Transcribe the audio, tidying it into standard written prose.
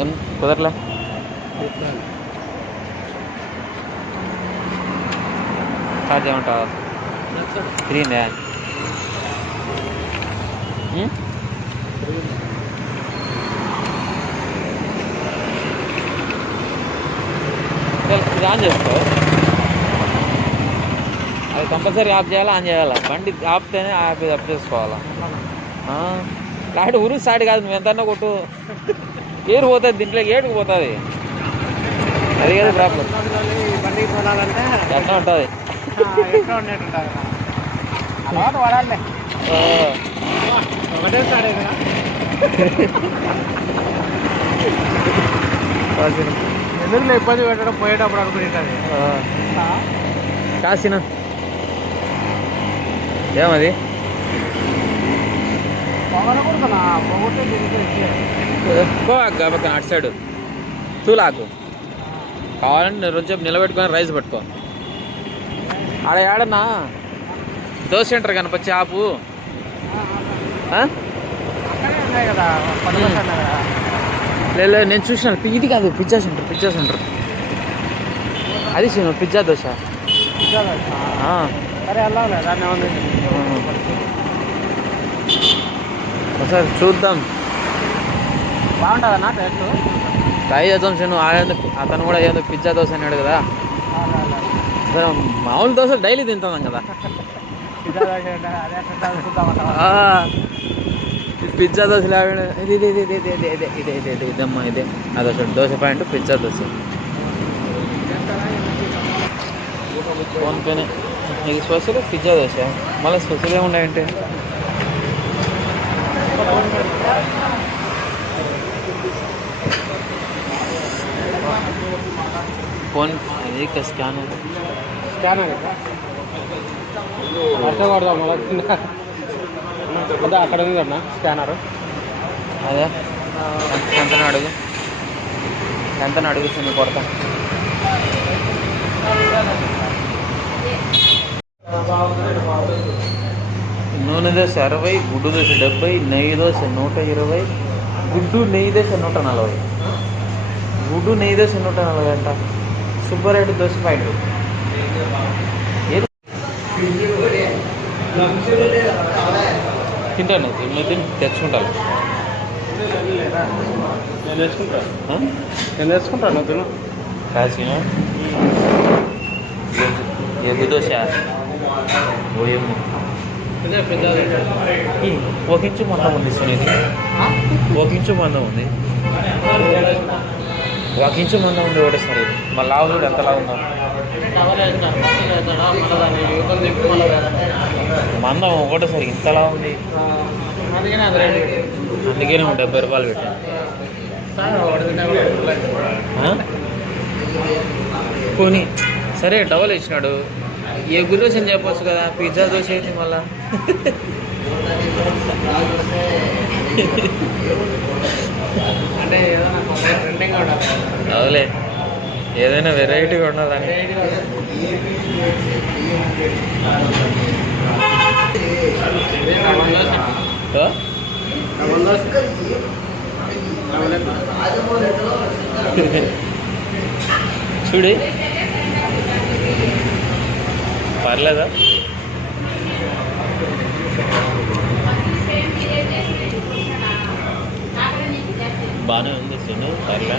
ఏం కుదరలే ఛార్జ్ ఏమంటావు తిరిగిందా ఇది ఆన్ చేసుకో అది కంపల్సరీ ఆఫ్ చేయాలా ఆన్ చేయాలా బండి ఆపితేనే ఆఫ్ చేసుకోవాలా లైట్ ఉరుగు స్టార్ట్ కాదు నువ్వు ఎంతన్నా కొట్టు ఏరు పోతుంది దీంట్లో ఏడుకు పోతుంది అది కదా ప్రాబ్లం ఎట్లా ఉంటుంది ఎందుకు ఇబ్బంది పెట్టడం పోయేటప్పుడు అనుకుంటుంది కాసిన ఏమది అటు సైడ్ తూలాకు కావాలంటే రోజు నిలబెట్టుకొని రైస్ పట్టుకో ఆడ ఏడన్నా దోశ సెంటర్ కనపచ్చి ఆపు లేదు నేను చూసినాను ఇది కాదు పిజ్జా సెంటర్ అది పిజ్జా దోశ ఒకసారి చూద్దాం బాగుంటుందన్నా టేస్ట్ ట్రై చేద్దాం శను అతను కూడా ఏదో పిజ్జా దోశ అన్నాడు కదా మామూలు దోశలు డైలీ తింటున్నాం కదా పిజ్జా దోశలు ఇదమ్మా ఇదే అదొక దోశ పాయింట్ పిజ్జా దోశ ఫోన్పేనే ఇది స్పెషల్ పిజ్జా దోశ మళ్ళీ స్పెషల్ ఏమున్నాయంటే ఫోన్ అది స్కానర్ అదే అక్కడ ఉంది అన్న స్కానర్ అదే ఎంతనే అడుగుతుంది కొడతా నూనె దోశ 60 గుడ్డు దోశ 70 నెయ్యి దోశ 120 గుడ్డు నెయ్యి దోశ 140 గుడ్డు నెయ్యి దోశ 140 అంట సుబ్బరెడ్డి దోశ పాయింట్ తింటాను తిని తెచ్చుకుంటాను నేను తెచ్చుకుంటాను తిను కాసిన ఎగ్గు దోశ ఓయమ్మ ఒక ఇంచు మందం ఉంది సునీది ఒక ఇంచు మందం ఉంది ఒకటేసారి మళ్ళీ లావు చూడు ఎంత లావు ఉందో మందం ఒకటేసారి ఇంతలా ఉంది అందుకే 70 రూపాయలు పెట్టాను పోనీ సరే డబల్ ఇచ్చినాడు ఎగ్గు దోశ అని చెప్పొచ్చు కదా పిజ్జా దోశ అయితే మళ్ళా అంటే అవులే ఏదైనా వెరైటీగా ఉండాలని చూడు పర్లేదా బాగానే ఉంది సీను పర్లే